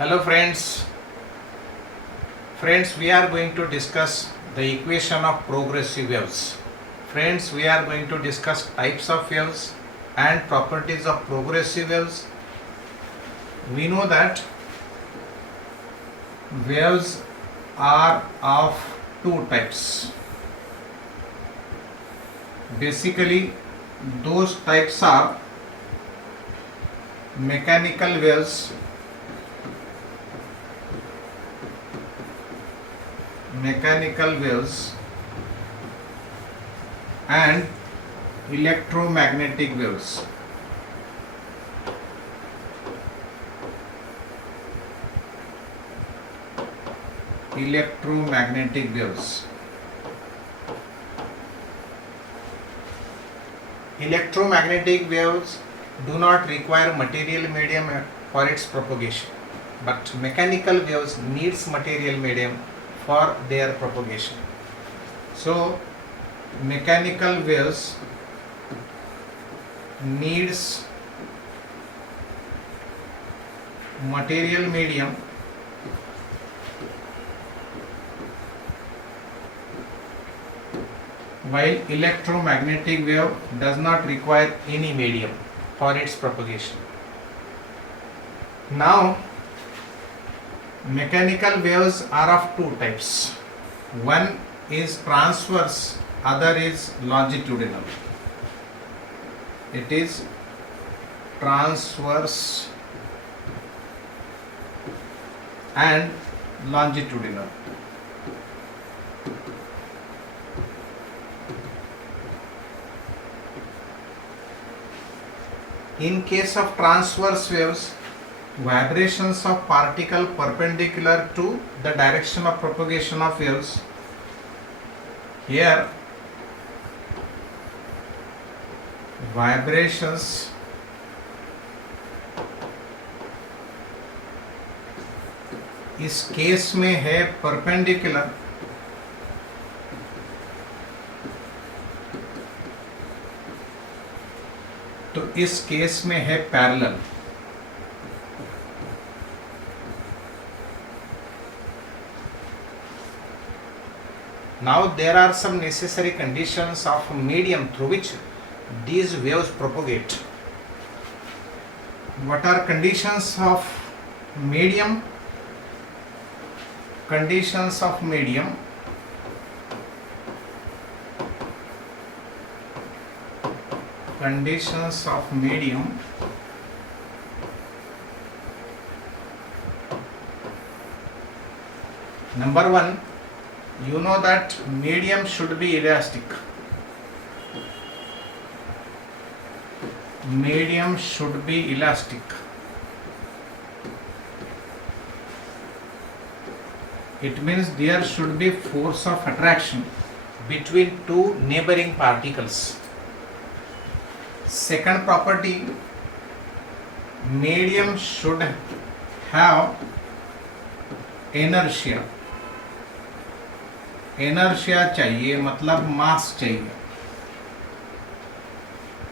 Hello friends, we are going to discuss the equation of progressive waves. Friends, we are going to discuss types of waves and properties of progressive waves. We know that waves are of two types. Basically, those types are mechanical waves, and electromagnetic waves. Electromagnetic waves. Electromagnetic waves do not require material medium for its propagation, but mechanical waves needs material medium for their propagation. So mechanical waves needs material medium while electromagnetic wave does not require any medium for its propagation. Now, mechanical waves are of two types. One is transverse, other is longitudinal. It is transverse and longitudinal. In case of transverse waves, vibrations of particle perpendicular to the direction of propagation of waves. Here, vibrations इस केस में है परपेंडिकुलर, तो इस केस में है parallel. Now there are some necessary conditions of medium through which these waves propagate. What are conditions of medium? Conditions of medium. Conditions of medium. Number one, you know that medium should be elastic. Medium should be elastic. It means there should be force of attraction between two neighboring particles. Second property, medium should have inertia. Inertia चाहिए, मतलब मास चाहिए.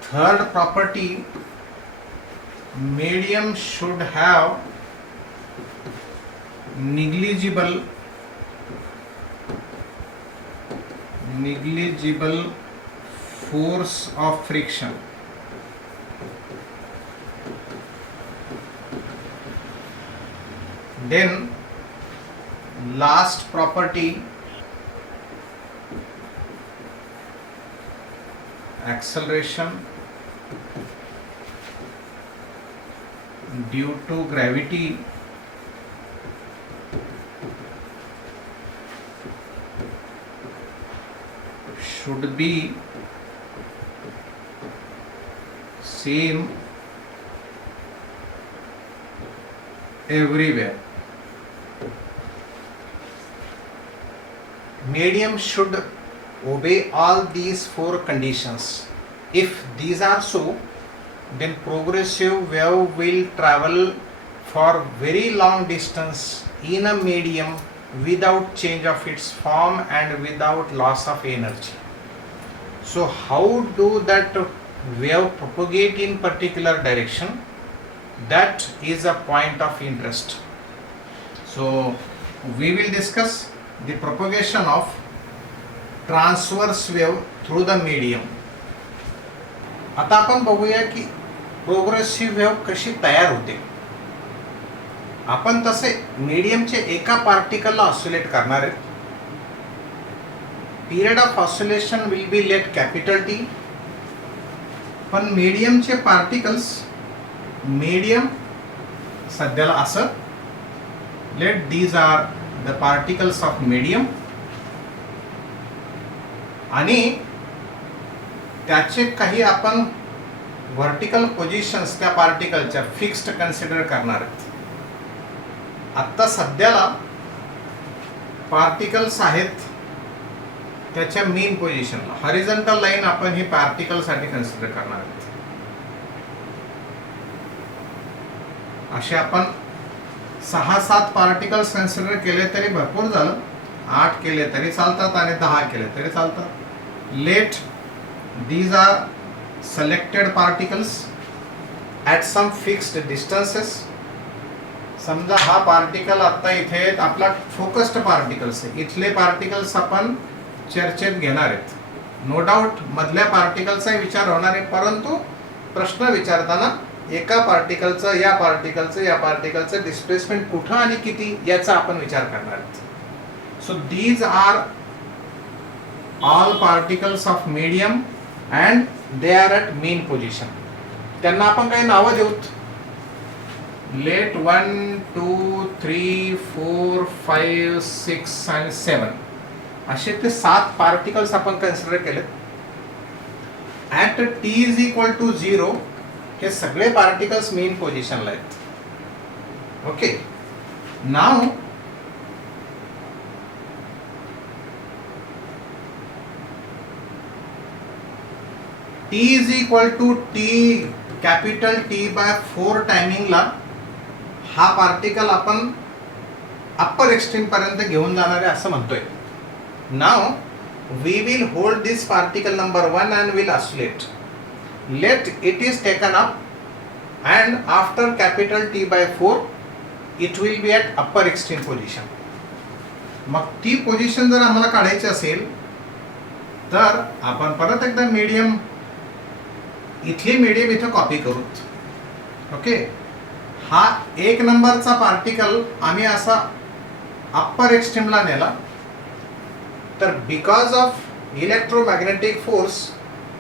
Third property, medium should have negligible force of friction. Then last property, acceleration due to gravity should be same everywhere. Medium should obey all these four conditions. If these are so, then progressive wave will travel for very long distance in a medium without change of its form and without loss of energy. So how do that wave propagate in particular direction? That is a point of interest. So we will discuss the propagation of transverse wave through the medium. आता आपण बघूया की progressive wave कशी तयार होते. आपण तसे मीडियमचे एका पार्टिकलला ऑसिलेट करणार आहेत. Period of oscillation will be let capital T. पण मीडियमचे पार्टिकल्स मीडियम सध्याला असं let these are the particles of medium आणि त्याचे काही आपण व्हर्टिकल पोझिशन्स त्या पार्टिकलच्या फिक्स्ड कन्सिडर करणार आहेत. आत्ता सध्याला पार्टिकल्स आहेत त्याच्या मेन पोझिशनला हॉरिझॉन्टल लाईन आपण ही पार्टिकलसाठी कन्सिडर करणार आहोत. असे आपण 6-7 पार्टिकल्स कन्सिडर केले तरी भरपूर झालं. 8 केले तरी चालतात आणि 10 केले तरी चालतात. Let these are selected particles at some fixed distances. समजा हा पार्टिकल आता इथे आपला फोकस्ड पार्टिकल्स आहे. इथले पार्टिकल्स आपण चर्चेत घेणार आहेत. नो डाऊट मधल्या पार्टिकलचाही विचार होणार आहे, परंतु प्रश्न विचारताना एका पार्टिकलचं या पार्टिकलचं डिस्प्लेसमेंट कुठं आणि किती याचा आपण विचार करणार आहोत. So these are all particles of medium and they are at mean position. त्यांना आपण काही नावं देऊत. लेट 1, 2, 3, 4, 5, 6 आणि 7 असे ते 7 पार्टिकल्स आपण कन्सिडर केलेत. At T is equal to 0 हे सगळे पार्टिकल्स मेन पोझिशनला आहेत. Okay. Now T is equal to T capital T/4 टायमिंगला हा पार्टिकल आपण अप्पर एक्स्ट्रीम पर्यंत घेऊन जाणार आहे असं म्हणतोय. Now we will hold this particle number 1 and will oscillate. Let it is taken up and after capital T/4 it will be at upper extreme position. मग ती पोझिशन जर आम्हाला काढायची असेल तर आपण परत एकदा मीडियम इथली मीडियम इथं कॉपी करू. ओके. हा 1 नंबरचा पार्टिकल आम्ही असा अप्पर एक्स्ट्रीमला नेला तर because of electromagnetic force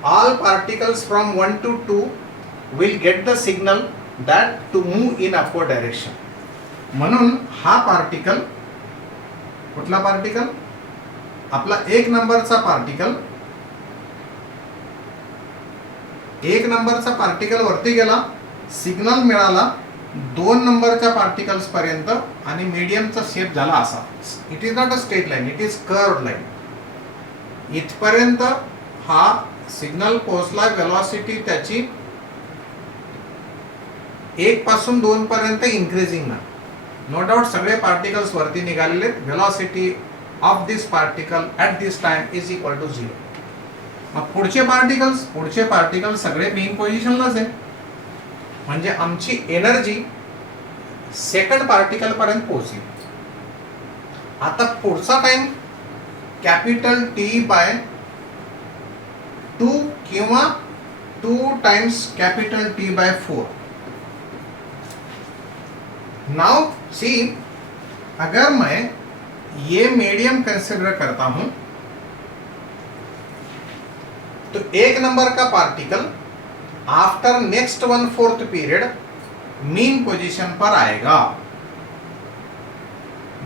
all particles from 1 to 2 will get the signal that to move in upward direction. म्हणून हा पार्टिकल कुठला पार्टिकल आपला 1 नंबरचा पार्टिकल 1 नंबरचा पार्टिकल वरती गेला, सिग्नल मिळाला 2 नंबरच्या पार्टिकल्स पर्यंत आणि मीडियमचा शेप झाला असा. It is not a straight line, it is curved line. इथपर्यंत हा सिग्नल पोहोचला. वेलॉसिटी त्याची 1 पासून 2 पर्यंत इन्क्रीजिंग ना. नो डाऊट सगळे पार्टिकल्स वरती निघालेले. Velocity of this particle at this time is equal to 0. मग पुढचे पार्टिकल्स सगळे मेन पोझिशनलाच आहे. म्हणजे आमची एनर्जी सेकंड पार्टिकल पर्यंत पोहोचली. आता पुढचा टाइम कॅपिटल T/2 किंवा 2 times capital T/4. Now see अगर मैं ये मीडियम कंसिडर करता हूं तो 1 नंबर का particle after next 1/4 period mean position पर आएगा,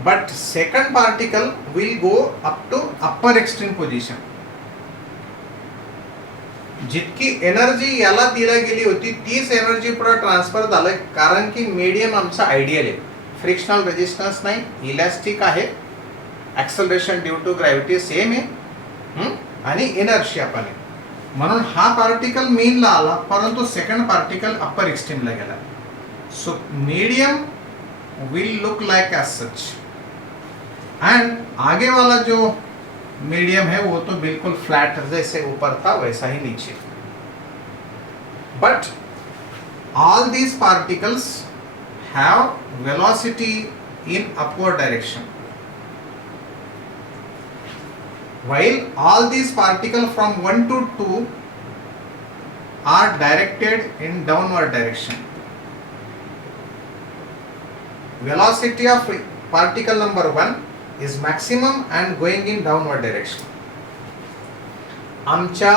but second particle will go up to upper extreme position. जितकी एनर्जी याला दिला गेली होती तीच एनर्जी पुढे ट्रान्सफर झालंय, कारण की मीडियम आमचा आयडियल आहे. फ्रिक्शनल रेजिस्टन्स नाही, इलॅस्टिक आहे, acceleration due to gravity same आहे आणि इनर्शिया पण आहे. म्हणून हा पार्टिकल मेनला आला, परंतु सेकंड पार्टिकल अपर एक्सट्रीमला गेला. So medium will look like as such and आगे वाला जो मीडियम है वो तो बिल्कुल फ्लैट, जैसे ऊपर था वैसा ही नीचे. But all these particles have velocity in upward direction, while all these particles from 1 to 2 are directed in downward direction. Velocity of particle number 1 is maximum and going in downward direction. आमच्या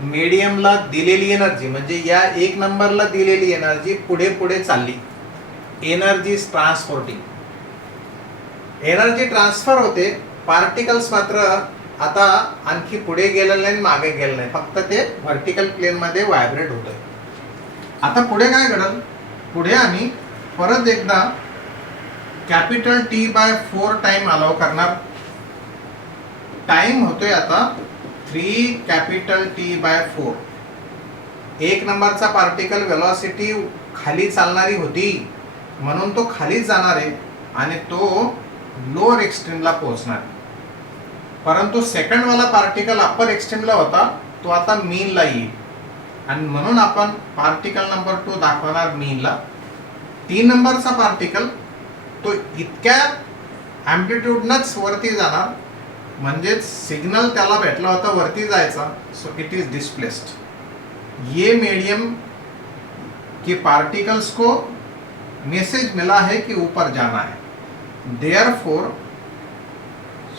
मीडियमला दिलेली एनर्जी म्हणजे या एक नंबरला दिलेली एनर्जी पुढे पुढे चालली. एनर्जी ट्रान्सपोर्टिंग, एनर्जी ट्रान्सफर होते. पार्टिकल्स मात्र आता आणखी पुढे गेलेलं नाही, मागे गेलं नाही, फक्त ते व्हर्टिकल प्लेन मध्ये व्हायब्रेट होतंय. आता पुढे काय घडल? पुढे आम्ही परत एकदा कॅपिटल T/4 टाइम अलाउ करणार. टाइम होतोय आता 3 कॅपिटल T/4. एक नंबरचा पार्टिकल वेलॉसिटी खाली चालणारी होती म्हणून तो खाली जाणार आहे आणि तो लोअर एक्स्ट्रीमला पोहोचणार. परंतु सेकंड वाला पार्टिकल अप्पर एक्स्ट्रीमला होता, तो आता मीनला येईल आणि म्हणून आपण पार्टिकल नंबर 2 दाखवणार मीनला. 3 नंबरचा पार्टिकल तो इतक्या ॲम्प्लिट्यूडनच वरती जाणार, म्हणजे सिग्नल त्याला भेटला होता वरती जायचा, सो इट इज डिस्प्लेस्ड. ये मीडियम के पार्टिकल्स को मैसेज मिला है कि ऊपर जाना है. Therefore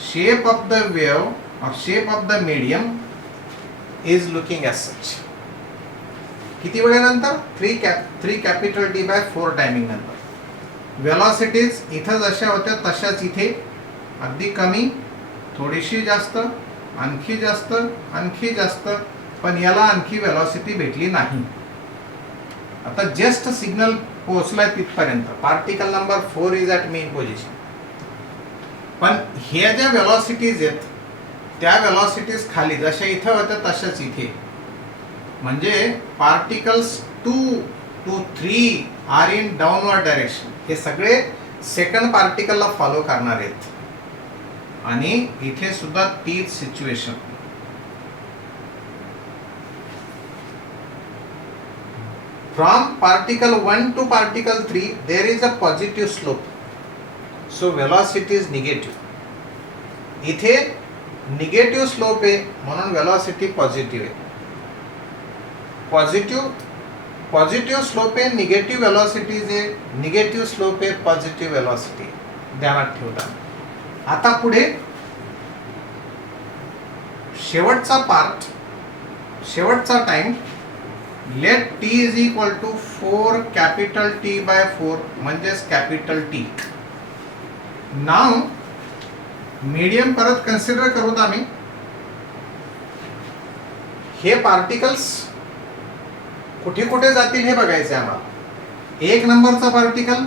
shape of the wave और shape of the medium is looking as such. किती वेळेनंतर? 3 कॅपिटल T/4 टायमिंग नंतर. वेलॉसिटीज इथं जशा होत्या तशाच इथे, अगदी कमी, थोडीशी जास्त, आणखी जास्त, आणखी जास्त, पण याला आणखी वेलॉसिटी भेटली नाही. आता जस्ट सिग्नल पोहोचलाय तिथपर्यंत. Particle number 4 is at mean position. पण ह्या ज्या वेलॉसिटीज आहेत त्या वेलॉसिटीज खाली जशा इथं होत्या तशाच इथे, म्हणजे particles 2 to 3 are in downward direction. हे सगळे सेकंड पार्टिकलला फॉलो करणार आहेत आणि इथे सुद्धा तीच situation. From particle 1 to particle 3 there is a positive slope, so velocity is negative. इथे निगेटिव्ह स्लोप आहे म्हणून वेलॉसिटी पॉझिटिव्ह आहे. पॉझिटिव्ह स्लोप आहे, निगेटिव्ह वेलॉसिटीज आहे, निगेटिव्ह स्लोप आहे, पॉझिटिव्ह वेलॉसिटी. ध्यानात ठेवता. आता पुढे शेवटचा पार्ट, शेवटचा time. Let T is equal to 4 capital T/4 म्हणजेच कॅपिटल T. नाव मीडियम परत कन्सिडर करूत आम्ही. हे पार्टिकल्स कुठे कुठे जातील हे बघायचे आम्हाला. एक नंबरचा पार्टिकल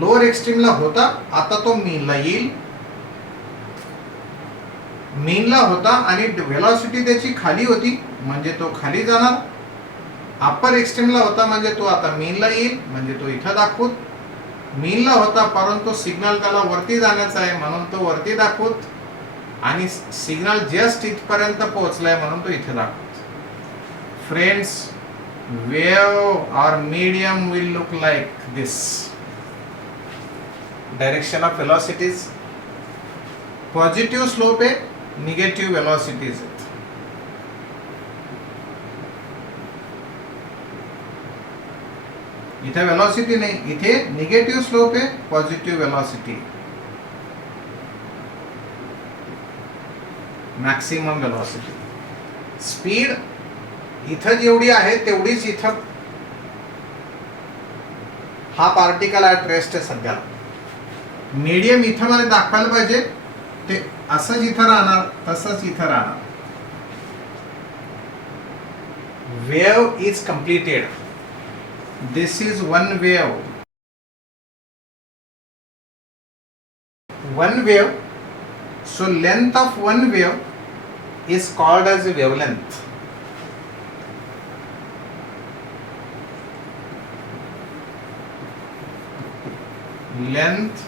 लोअर एक्स्ट्रीमला होता, आता तो मीनला येईल. मीनला होता आणि वेलॉसिटी त्याची खाली होती म्हणजे तो खाली जाणार. अप्पर एक्स्ट्रीमला होता म्हणजे तो आता मीनला येईल, म्हणजे तो इथं दाखवत. मीनला होता परंतु सिग्नल त्याला वरती जाण्याचा आहे म्हणून तो वरती दाखवत, आणि सिग्नल जस्ट इथपर्यंत पोहोचलाय म्हणून तो इथे दाखवत. Friends, wave or medium will look like this. Direction of velocities, positive slope है, negative velocities है. इथे वेलॉसिटी नाही, इथे निगेटिव्ह स्लोप आहे, positive velocity. Maximum velocity. Speed इथं जेवढी आहे तेवढीच इथं हा पार्टिकल ॲट रेस्ट आहे सध्याला. मीडियम इथं मला दाखवायला पाहिजे, ते असंच इथं राहणार, तसंच इथं राहणार. Wave is completed. This is one wave. One wave. So length of one wave is called as a wavelength. Length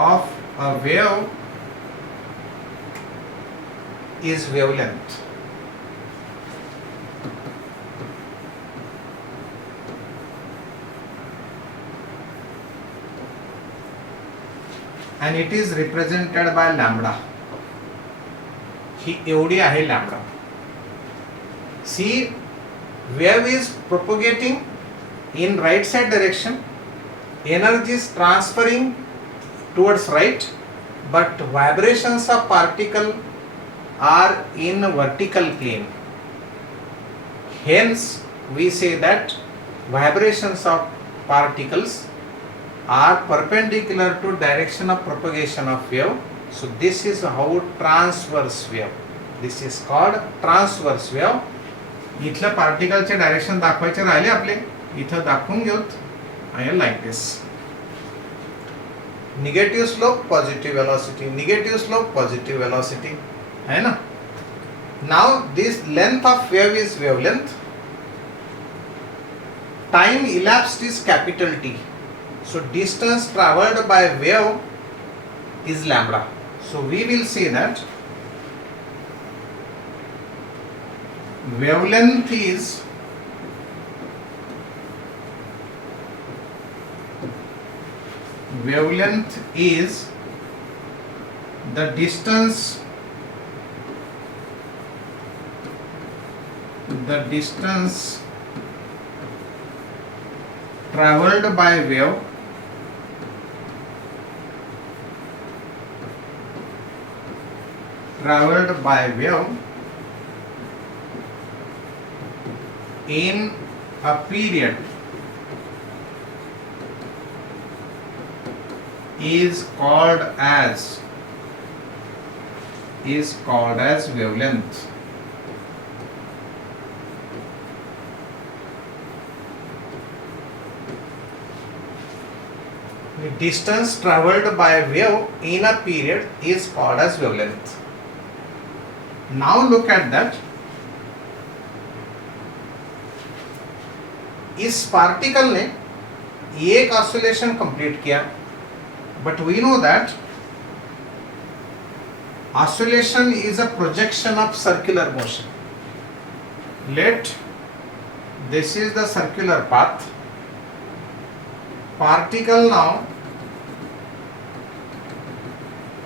of a wave is wavelength. and it is represented by lambda. ही एवढी आहे lambda. See, wave is propagating in right side direction, energy is transferring towards right, but vibrations of particle are in vertical plane. Hence we say that vibrations of particles are perpendicular to direction of propagation of wave. So this is how transverse wave. This is called transverse wave. इथल्या पार्टिकलचे डायरेक्शन दाखवायचे राहिले आपले, इथं दाखवून घेऊत. I like this. Negative slope, positive velocity, negative slope, positive velocity, है ना. Now this length of wave is wavelength. Time elapsed is capital T. So distance traveled by wave is lambda. So we will say that wavelength is the distance traveled by wave in a period is called as wavelength. The distance traveled by wave in a period is called as wavelength. Now look at that. इस particle ने एक oscillation complete किया, but we know that oscillation is a projection of circular motion. Let this is the circular path. Particle now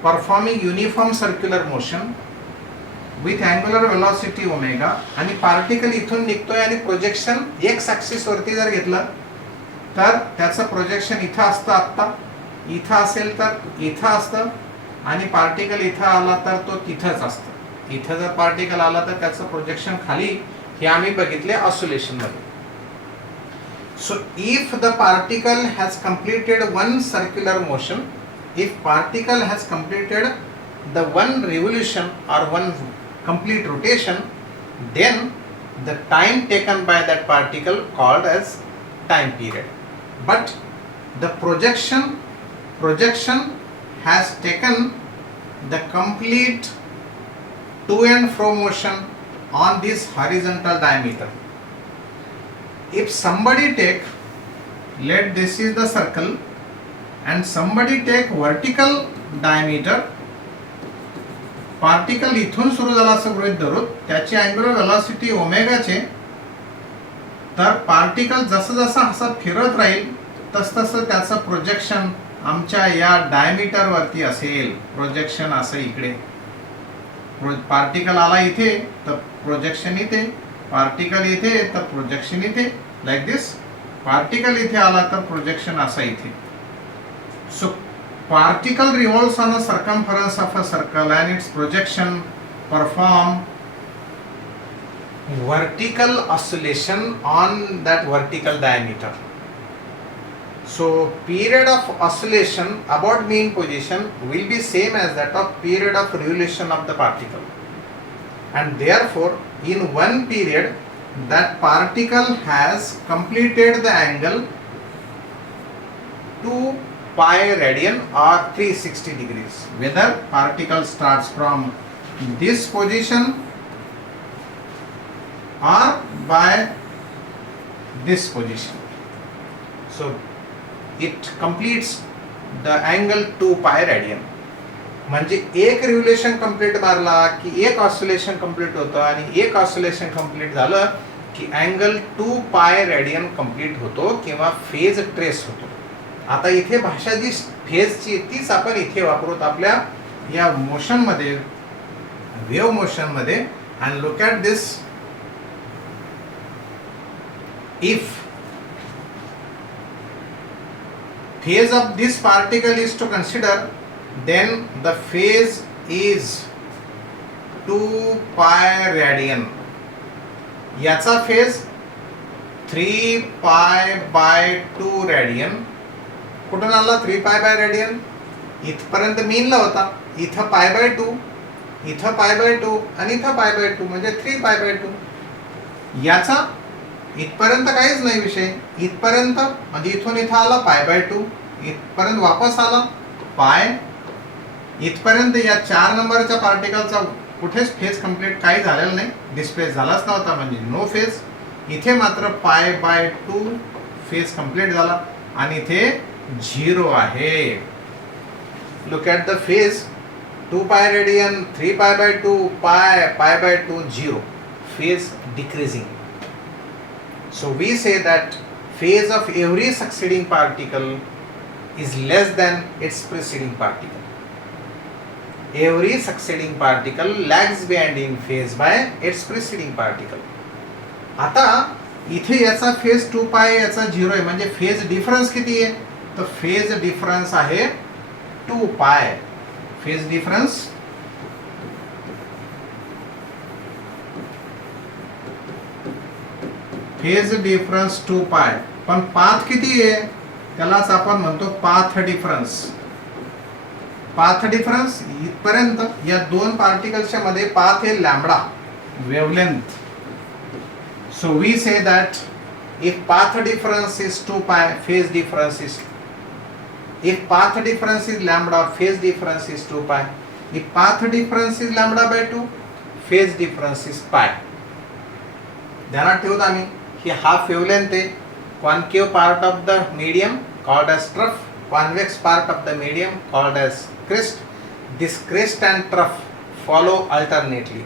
performing uniform circular motion with angular velocity omega, आणि particle इथून निघतोय आणि projection x axis वरती जर घेतलं तर त्याचं प्रोजेक्शन इथं असतं, आत्ता इथं असेल तर इथं असतं, आणि पार्टिकल इथं आला तर तो तिथंच असतं. इथं जर पार्टिकल आला तर त्याचं प्रोजेक्शन खाली, हे आम्ही बघितले ऑसिलेशन मध्ये. So if the particle has completed one circular motion, if particle has completed the one revolution or one complete rotation, then the time taken by that particle called as time period. But the projection has taken the complete to and fro motion on this horizontal diameter. If somebody take, let this is the circle, and somebody take vertical diameter, particle इथून सुरू झाला असं गृहीत धरू, त्याची angular velocity ओमेगाचे, तर पार्टिकल जसं जसं असं फिरत राहील तसतसं त्याचं प्रोजेक्शन आमच्या या डायमीटर वरती असेल. प्रोजेक्शन असं इकडे, पार्टिकल आला इथे तर प्रोजेक्शन इथे, पार्टिकल इथे तर प्रोजेक्शन इथे, लाईक दिस. पार्टिकल इथे आला तर प्रोजेक्शन असं इथे. सो particle revolves on the circumference of a circle and its projection perform vertical oscillation on that vertical diameter. So period of oscillation about mean position will be same as that of period of revolution of the particle, and therefore in one period that particle has completed the angle 2 pi radian or 360 degrees, whether particle starts from this position or by this position. So it completes the angle 2 pi radian. म्हणजे एक revolution complete मारला की एक oscillation complete होतं, आणि एक oscillation complete झालं की अँगल 2 पाय रेडियन कंप्लीट होतो किंवा फेज ट्रेस होतो. आता इथे भाषा जी फेजची तीच आपण इथे वापरत आपल्या या मोशनमध्ये, वेव्ह मोशनमध्ये. And look at this. If phase of this particle is to consider, then the phase is 2 pi radian. याचा फेज 3 pi by 2 radian. कुठून आला 3 pi by radian? इथपर्यंत मीनला होता. इथं pi by 2, इथं pi by 2 आणि इथं pi by 2 म्हणजे 3 pi by 2. याचा इथपर्यंत काहीच नाही विषय. इथपर्यंत म्हणजे इथून इथं आला पाय बाय 2, इथपर्यंत वापस आला पाय. इथपर्यंत या 4 नंबरच्या पार्टिकलचा कुठेच फेज कंप्लीट काही झालेला नाही, डिस्प्लेस झालाच नव्हता, म्हणजे नो फेज. इथे मात्र पाय बाय 2 फेज कंप्लीट झाला आणि इथे 0 आहे. Look at the phase. 2 pi radian, 3 pi by 2, pi by 2, 0. Phase decreasing. So we say that phase of every succeeding particle is less than its preceding particle. Every succeeding particle lags behind in phase by its preceding particle. आता इथे याचा फेज 2 पाय, याचा 0 आहे, म्हणजे phase difference किती आहे? तर phase difference आहे 2 pi. Phase difference phase difference 2 पाय. पण पाथ किती आहे? त्यालाच आपण म्हणतो पाथ डिफरन्स. पाथ डिफरन्स इथपर्यंत या 2 पार्टिकल्सच्या मध्ये पाथ आहे lambda, wavelength. So we say that if path difference is 2 pi, phase difference is, if path difference is lambda, phase difference is 2 pi. If path difference is lambda by 2, phase difference is pi. ध्यानात ठेवूत आम्ही की half wavelength आहे. Concave part of the medium called as trough, convex part of the medium called as crest. This crest and trough follow alternately,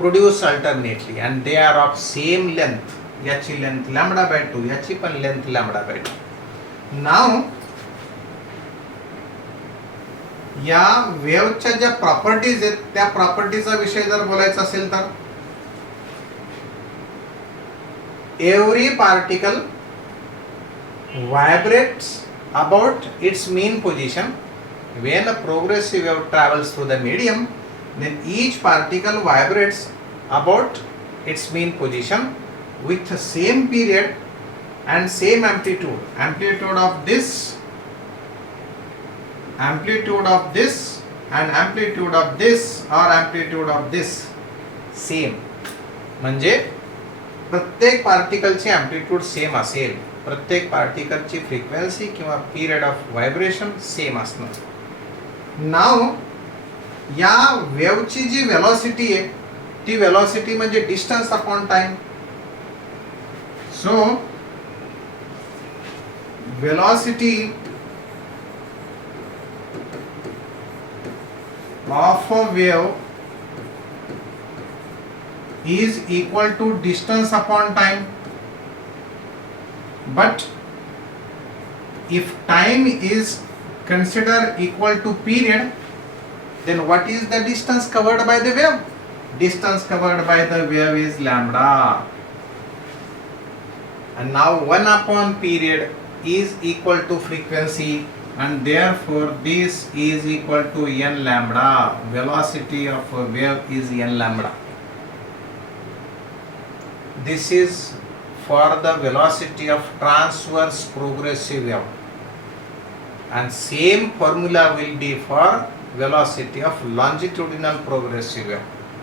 produce alternately, and they are of same length. याची length lambda by 2, याची पण length lambda by 2. नाव या वेव्हच्या ज्या प्रॉपर्टीज आहेत त्या प्रॉपर्टीचा विषय जर बोलायचा असेल तर every particle vibrates about its mean position. When a progressive wave travels through the medium, then each particle vibrates about its mean position with the same period and same amplitude. Amplitude of this and amplitude of this or amplitude of this same. म्हणजे प्रत्येक पार्टिकलची amplitude same असेल, प्रत्येक पार्टिकलची फ्रिक्वेन्सी किंवा period of vibration same असणार. नाव या वेव्हची जी वेलॉसिटी आहे ती वेलॉसिटी म्हणजे distance upon time. So velocity of a wave is equal to distance upon time. But if time is considered equal to period, then what is the distance covered by the wave? Distance covered by the wave is lambda. And now 1 upon period is equal to frequency, and therefore this is equal to n lambda. Velocity of a wave is n lambda. This is for the velocity of transverse progressive wave, and same formula will be for velocity of longitudinal progressive wave.